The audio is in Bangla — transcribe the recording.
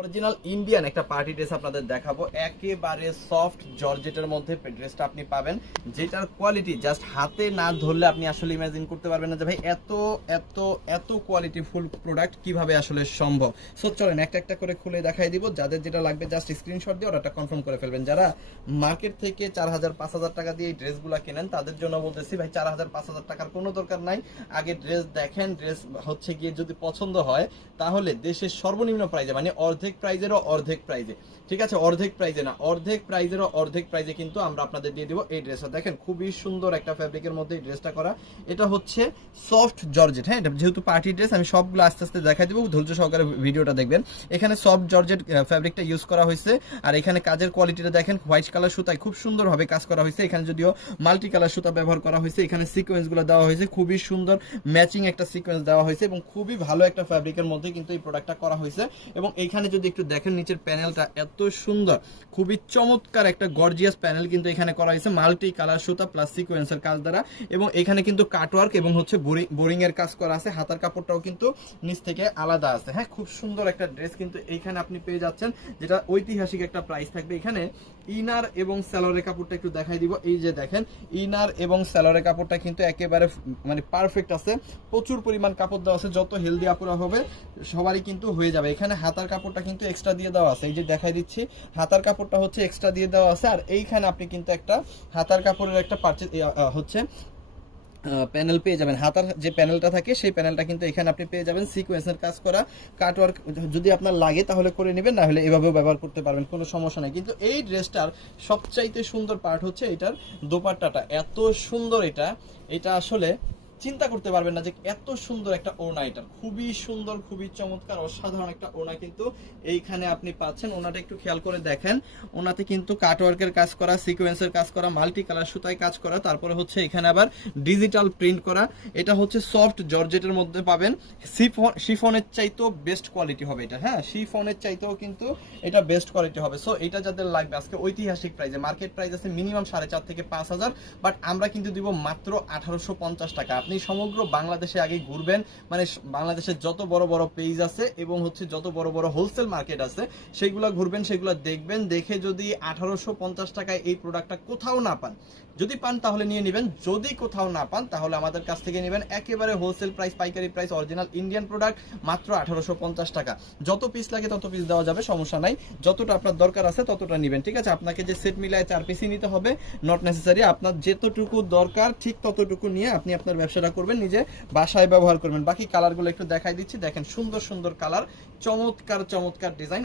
অরিজিনাল ইন্ডিয়ান একটা পার্টি ড্রেস আপনাদের দেখাবো, একেবারে সফট জর্জেটের মধ্যে ড্রেসটা আপনি পাবেন, যেটার কোয়ালিটি জাস্ট হাতে না ধরলে আপনি আসলে ইমাজিন করতে পারবেন না যে ভাই এত এত এত কোয়ালিটি ফুল প্রোডাক্ট কিভাবে আসলে সম্ভব। সো চলেন একটা একটা করে খুলে দেখাই দিব, যাদের যেটা লাগবে জাস্ট স্ক্রিনশট দিয়ে অর্ডারটা কনফার্ম করে ফেলবেন। যারা মার্কেট থেকে 4000-5000 টাকা দিয়ে এই ড্রেসগুলো কেনেন তাদের জন্য বলতেছি ভাই 4000-5000 টাকার কোনো দরকার নাই, আগে ড্রেস দেখেন, ড্রেস হচ্ছে গিয়ে যদি পছন্দ হয় তাহলে দেশের সর্বনিম্ন প্রাইজে, মানে অর্ধেক প্রাইজেরও অর্ধেক প্রাইজে, ঠিক আছে, অর্ধেক প্রাইজে না, অর্ধেক প্রাইজেরও অর্ধেক প্রাইজে কিন্তু আমরা আপনাদের দিয়ে দিব এই ড্রেসটা। দেখেন খুবই সুন্দর একটা ফ্যাব্রিকের মধ্যে এই ড্রেসটা করা, এটা হচ্ছে সফট জর্জেট। হ্যাঁ, এটা যেহেতু পার্টি ড্রেস আমি সবগুলো আস্তে আস্তে দেখাই দেবো, ধৈর্য সহকারে ভিডিওটা দেখবেন। এখানে সফট জর্জেট ফ্যাব্রিকটা ইউজ করা হয়েছে, আর এখানে কাজের কোয়ালিটিটা দেখেন, হোয়াইট কালার সুতায় খুব সুন্দরভাবে কাজ করা হয়েছে। এখানে যদিও মাল্টি কালার সুতা ব্যবহার করা হয়েছে, এখানে সিকোয়েন্সগুলো দেওয়া হয়েছে, খুবই সুন্দর ম্যাচিং একটা সিকোয়েন্স দেওয়া হয়েছে এবং খুবই ভালো একটা ফ্যাব্রিকের মধ্যে কিন্তু এই প্রোডাক্টটা করা হয়েছে। এবং এইখানে যদি একটু দেখেন নিচের প্যানেলটা এত সুন্দর, খুবই চমৎকার একটা গর্জিয়াস প্যানেল কিন্তু এখানে করা হয়েছে মাল্টি কালার সুতা প্লাস সিকোয়েন্সের কাজ দ্বারা। এবং এখানে কিন্তু কাটওয়ার্ক এবং হচ্ছে বোরিং এর কাজ করা আছে, হাতার কাপড়টাও কিন্তু নিচ থেকে আলাদা আছে। হ্যাঁ, খুব সুন্দর একটা ড্রেস কিন্তু এইখানে আপনি পেয়ে যাচ্ছেন, যেটা ঐতিহাসিক একটা প্রাইস থাকবে। এখানে ইনার এবং স্যালোয়ারের কাপড়টা একটু দেখাই দিব, এই যে দেখেন ইনার এবং স্যালোয়ারের কাপড়টা কিন্তু একেবারে মানে পারফেক্ট আছে, প্রচুর পরিমাণ কাপড় দেওয়া আছে, যত হেলদি আপুরা হবে সবারই কিন্তু হয়ে যাবে। এখানে হাতার কাপড়টা কিন্তু এক্সট্রা দিয়ে দেওয়া আছে, এই যে দেখাই দিচ্ছি, হাতার কাপড়টা হচ্ছে এক্সট্রা দিয়ে দেওয়া আছে। আর এইখানে আপনি কিন্তু একটা হাতার কাপড়ের একটা পারচেজ হচ্ছে প্যানেল পেয়ে যাবেন, হাতার যে প্যানেলটা থাকে সেই প্যানেলটা কিন্তু এখানে আপনি পেয়ে যাবেন। সিকোয়েন্সের কাজ করা কাটওয়ার্ক যদি আপনার লাগে তাহলে করে নেবেন, না হলে এভাবেও ব্যবহার করতে পারবেন, কোনো সমস্যা নেই। কিন্তু এই ড্রেসটার সবচাইতে সুন্দর পার্ট হচ্ছে এটার দোপাট্টাটা এত সুন্দর, এটা আসলে চিন্তা করতে পারবেন না যে এত সুন্দর একটা ওড়না, এটা খুবই সুন্দর, খুবই চমৎকার, অসাধারণ একটা ওড়না কিন্তু এইখানে আপনি পাচ্ছেন। ওনাটা একটু খেয়াল করে দেখেন, ওনাতে কিন্তু কাটওয়ার্কের কাজ করা, সিকোয়েন্সের কাজ করা, মাল্টি কালার সুতায় কাজ করা, তারপরে হচ্ছে এখানে আবার ডিজিটাল প্রিন্ট করা। এটা হচ্ছে সফট জর্জেটের মধ্যে পাবেন, শিফনের চাইতেও বেস্ট কোয়ালিটি হবে এটা। হ্যাঁ, শিফনের চাইতেও কিন্তু এটা বেস্ট কোয়ালিটি হবে। সো এটা যাদের লাগবে আজকে ঐতিহাসিক প্রাইসে, মার্কেট প্রাইস আছে মিনিমাম 4,500 থেকে 5,000, বাট আমরা কিন্তু দিব মাত্র 1850 টাকা। আপনি সমগ্র বাংলাদেশে আগে ঘুরবেন, মানে বাংলাদেশের যত বড় বড় পেজ আছে এবং হচ্ছে যত বড় বড় হোলসেল মার্কেট আছে সেগুলো ঘুরবেন, সেগুলো দেখবেন, দেখে যদি 1850 টাকায় এই প্রোডাক্টটা কোথাও না পান, যদি পান তাহলে নিয়ে নেবেন, যদি কোথাও না পান তাহলে আমাদের কাছ থেকে নেবেন একেবারে হোলসেল প্রাইস, পাইকারি প্রাইস, অরিজিনাল ইন্ডিয়ান প্রোডাক্ট মাত্র 1850 টাকা। যত পিস লাগে তত পিস দেওয়া যাবে, সমস্যা নাই, যতটা আপনার দরকার আছে ততটা নেবেন, ঠিক আছে। আপনাকে যে সেট মিলায় 4 পিসই নিতে হবে নট নেসেসারি, আপনার যেতটুকু দরকার ঠিক ততটুকু নিয়ে আপনি আপনার ব্যবসাটা করবেন, নিজে বাসায় ব্যবহার করবেন। বাকি কালারগুলো একটু দেখাই দিচ্ছি, দেখেন সুন্দর সুন্দর কালার, চমৎকার চমৎকার ডিজাইন,